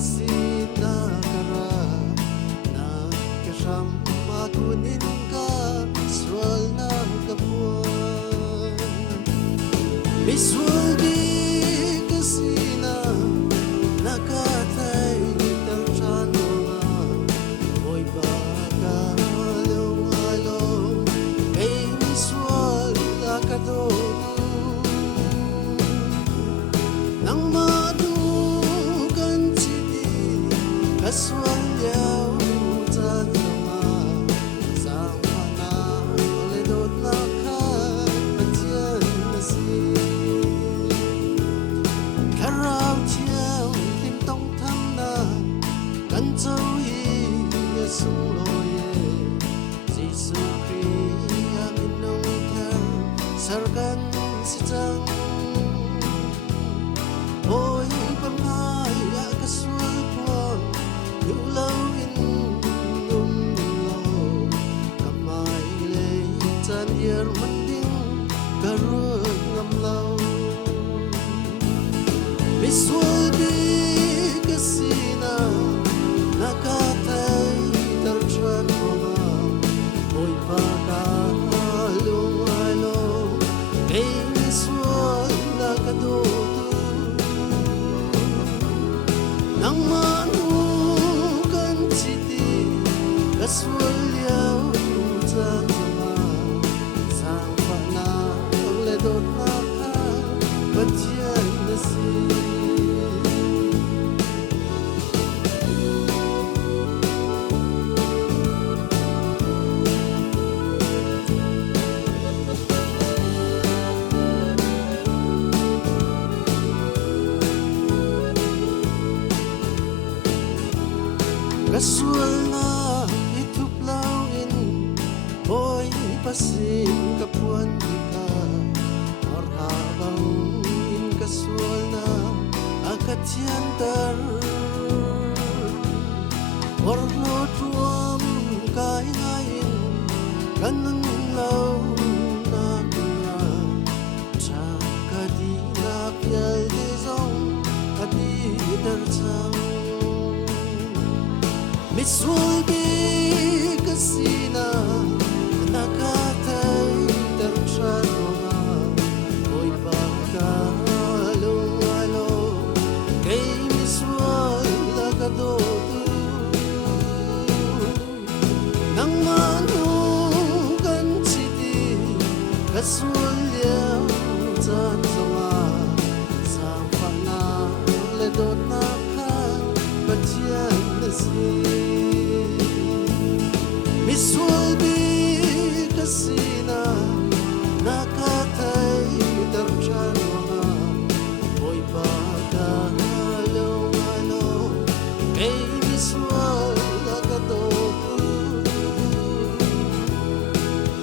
si na kara na karam makunin ka swal na kapuan miswal di kasi na nakatay ng trano nga oy baka halong-halong ay miswal na kadodo nang madukan sidi kaswal yaw tanama sang panalidot na kapatyan na si karam tiyaw limtong tham na kan châu hi sung loye Giêsu Christ amin nong thar sarkan si chang ôi bấm hai ya kaswal puang yu lâu in lo kamai le chan yer manding karut ngam lâu miswal bi kasina nakatay tarchan ma ôi pa ka halong halong ay miswal nakadot nang manukan siti kaswal yaw tanama sang panalidot na kapatyan na si kaswal na ituplawin oy pasim kapuan ka or habang in kaswal na akatyan tar or lotruam kaingain kanan law na kanya chakadi na pial de zong adi darchang miswal bi kasina nakatay darchan nga oy baka halong-halong kay miswal nakadodo nang manukan siti kaswal yaw tanama sang panalidot na kapatyan na si miswal bi kasina nakatay darchan nga oy baka halong-halong kay miswal nakadodo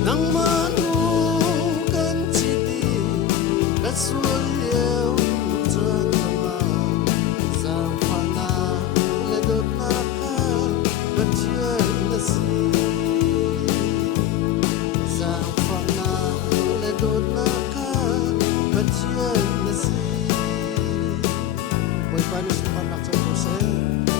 nang manukan siti kaswal yaw tanama sang panalidot na kapatyan na si sang panalidot